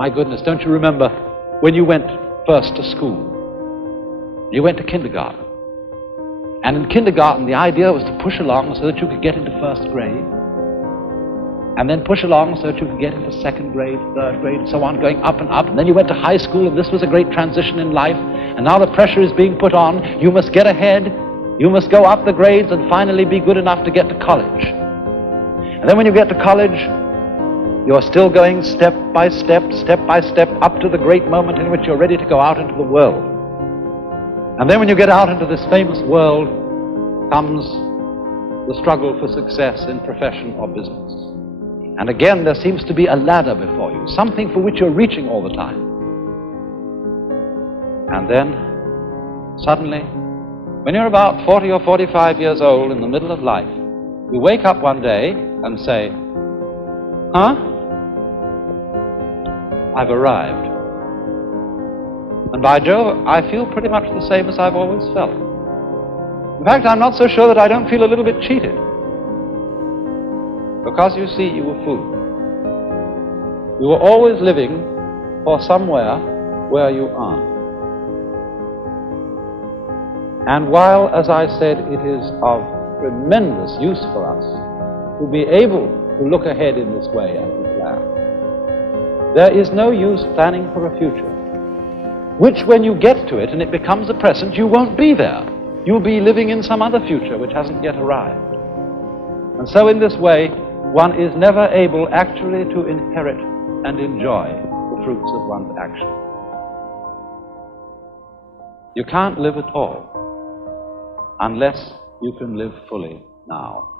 My goodness, don't you remember when you went first to school? You went to kindergarten. And in kindergarten, the idea was to push along so that you could get into first grade, and then push along so that you could get into second grade, third grade, and so on, going up and up. And then you went to high school, and this was a great transition in life. And now the pressure is being put on. You must get ahead. You must go up the grades and finally be good enough to get to college. And then when you get to college, you're still going step by step, up to the great moment in which you're ready to go out into the world. And then when you get out into this famous world comes the struggle for success in profession or business. And again, there seems to be a ladder before you, something for which you're reaching all the time. And then, suddenly, when you're about 40 or 45 years old in the middle of life, you wake up one day and say, huh? I've arrived. And by Jove, I feel pretty much the same as I've always felt. In fact, I'm not so sure that I don't feel a little bit cheated. Because you see, you were fooled. You were always living for somewhere where you aren't. And while, as I said, it is of tremendous use for us to be able to look ahead in this way and to plan, there is no use planning for a future, which when you get to it and it becomes a present, you won't be there. You'll be living in some other future which hasn't yet arrived. And so in this way, one is never able actually to inherit and enjoy the fruits of one's action. You can't live at all unless you can live fully now.